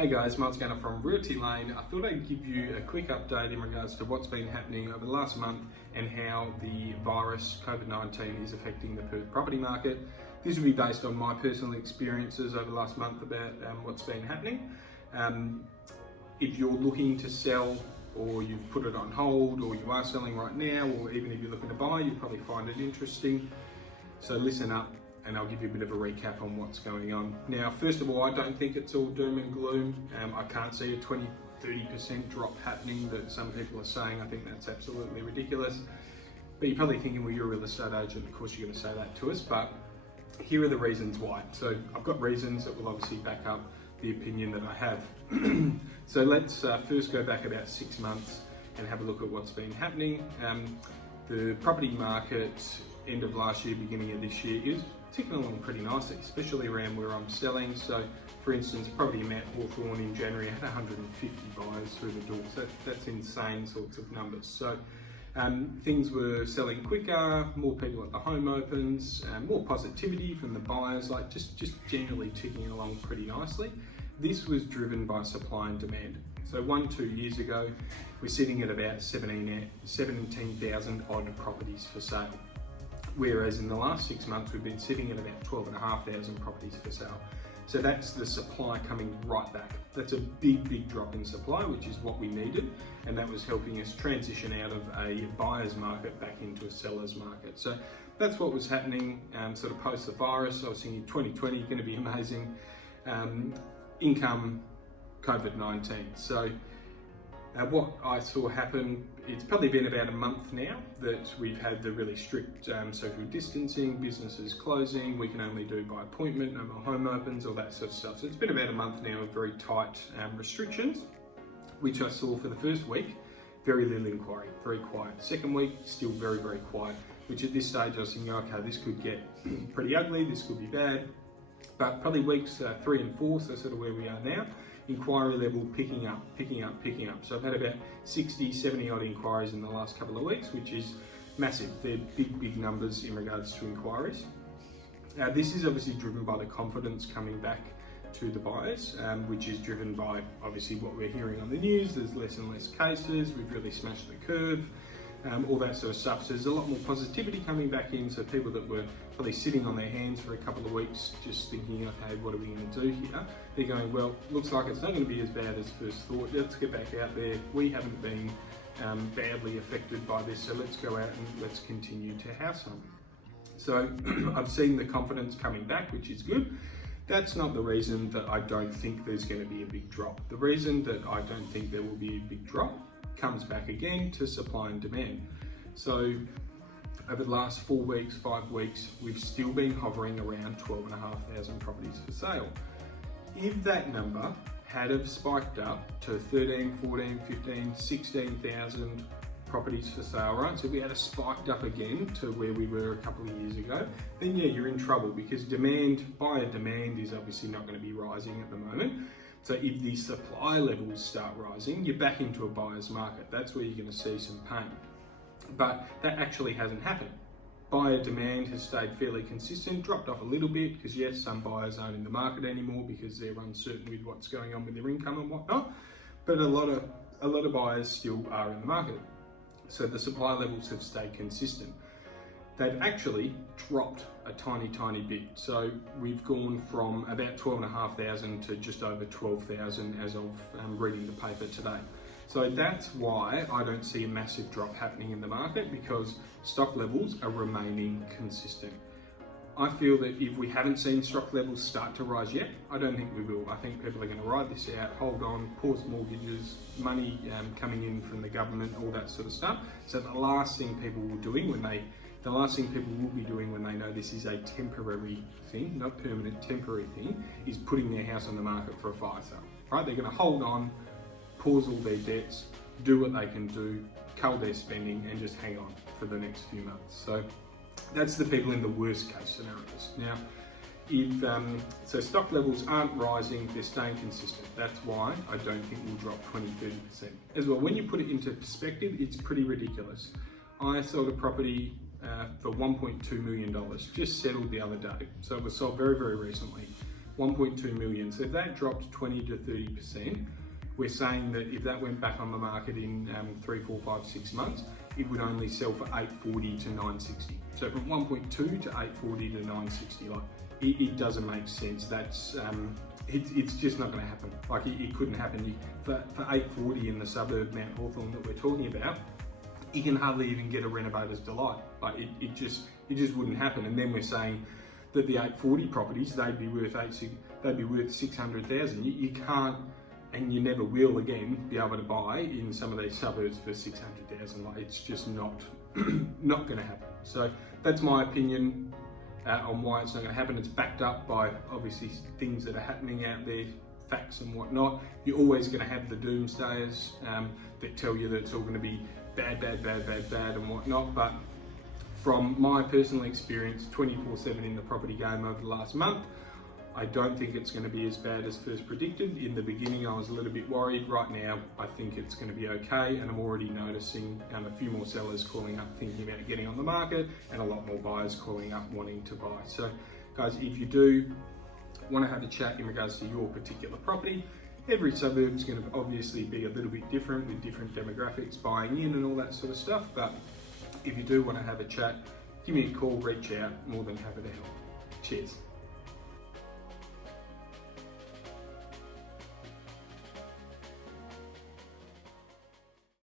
Hey guys, Garner from Realty Lane. I thought I'd give you a quick update in regards to what's been happening over the last month and how the virus Covid-19 is affecting the Perth property market. This will be based on my personal experiences over the last month about what's been happening. If you're looking to sell, or you've put it on hold, or you are selling right now, or even if you're looking to buy, you'll probably find it interesting. So listen up and I'll give you a bit of a recap on what's going on. Now, first of all, I don't think it's all doom and gloom. I can't see a 20-30% drop happening that some people are saying. I think that's absolutely ridiculous. But you're probably thinking, well, you're a real estate agent, of course you're going to say that to us, but here are the reasons why. So I've got reasons that will obviously back up the opinion that I have. So let's first go back about 6 months and have a look at what's been happening. The property market, end of last year, beginning of this year, is ticking along pretty nicely, especially around where I'm selling. So for instance, property in Hawthorn in January had 150 buyers through the door. So that's insane sorts of numbers. So things were selling quicker, more people at the home opens, more positivity from the buyers, like just generally ticking along pretty nicely. This was driven by supply and demand. So 1-2 years ago, we're sitting at about 17,000 odd properties for sale. Whereas in the last 6 months, we've been sitting at about 12,500 properties for sale. So that's the supply coming right back. That's a big drop in supply, which is what we needed. And that was helping us transition out of a buyer's market back into a seller's market. So that's what was happening sort of post the virus. I was thinking 2020 going to be amazing. Income, COVID-19. So what I saw happen, it's probably been about a month now that we've had the really strict social distancing, businesses closing, we can only do by appointment, no more home opens, all that sort of stuff. So it's been about a month now of very tight restrictions, which I saw for the first week, very little inquiry, very quiet. Second week, still very quiet, which at this stage I was thinking, okay, this could get pretty ugly, this could be bad. But probably weeks 3 and 4, so sort of where we are now, inquiry level picking up. So I've had about 60, 70 odd inquiries in the last couple of weeks, which is massive. They're big numbers in regards to inquiries. This is obviously driven by the confidence coming back to the buyers, which is driven by obviously what we're hearing on the news. There's less and less cases, we've really smashed the curve. All that sort of stuff. So there's a lot more positivity coming back in. So people that were probably sitting on their hands for a couple of weeks, just thinking, okay, what are we going to do here? They're going, well, looks like it's not going to be as bad as first thought. Let's get back out there. We haven't been badly affected by this, so let's go out and let's continue to house hunt. So I've seen the confidence coming back, which is good. That's not the reason that I don't think there's going to be a big drop. The reason that I don't think there will be a big drop comes back again to supply and demand. So over the last 4 weeks, 5 weeks, we've still been hovering around 12,500 properties for sale. If that number had have spiked up to 13, 14, 15, 16,000 properties for sale, right? So if we had a spiked up again to where we were a couple of years ago, then yeah, you're in trouble because buyer demand is obviously not going to be rising at the moment. So if the supply levels start rising, you're back into a buyer's market. That's where you're going to see some pain. But that actually hasn't happened. Buyer demand has stayed fairly consistent, dropped off a little bit because yes, some buyers aren't in the market anymore because they're uncertain with what's going on with their income and whatnot. But a lot of buyers still are in the market. So the supply levels have stayed consistent. They've actually dropped a tiny bit. So we've gone from about 12,500 to just over 12,000 as of reading the paper today. So that's why I don't see a massive drop happening in the market because stock levels are remaining consistent. I feel that if we haven't seen stock levels start to rise yet, I don't think we will. I think people are going to ride this out, hold on, pause mortgages, money coming in from the government, all that sort of stuff. So the last thing people will be doing when they know this is a temporary thing, not permanent, temporary thing, is putting their house on the market for a fire sale, right? They're going to hold on, pause all their debts, do what they can do, cull their spending and just hang on for the next few months. So that's the people in the worst case scenarios. Now, so stock levels aren't rising, they're staying consistent. That's why I don't think we'll drop 20-30%. As well, when you put it into perspective, it's pretty ridiculous. I sold a property for $1.2 million, just settled the other day. So it was sold very recently. 1.2 million. So if that dropped 20 to 30%, we're saying that if that went back on the market in 3, 4, 5, 6 months, it would only sell for 840 to 960. So from 1.2 to 840 to 960, like it doesn't make sense. That's it's just not going to happen. Like it couldn't happen. For 840 in the suburb Mount Hawthorn that we're talking about, you can hardly even get a renovator's delight. Like it just wouldn't happen. And then we're saying that the 840 properties, they'd be worth 600,000. You can't, and you never will again be able to buy in some of these suburbs for 600,000. Like it's just not not going to happen. So that's my opinion on why it's not going to happen. It's backed up by obviously things that are happening out there, facts and whatnot. You're always going to have the doomsayers that tell you that it's all going to be bad and whatnot. But from my personal experience, 24/7 in the property game over the last month, I don't think it's going to be as bad as first predicted. In the beginning, I was a little bit worried. Right now, I think it's going to be okay, and I'm already noticing a few more sellers calling up thinking about getting on the market, and a lot more buyers calling up wanting to buy. So, guys, if you do want to have a chat in regards to your particular property, every suburb is going to obviously be a little bit different with different demographics buying in and all that sort of stuff. But if you do want to have a chat, give me a call, reach out, more than happy to help. Cheers.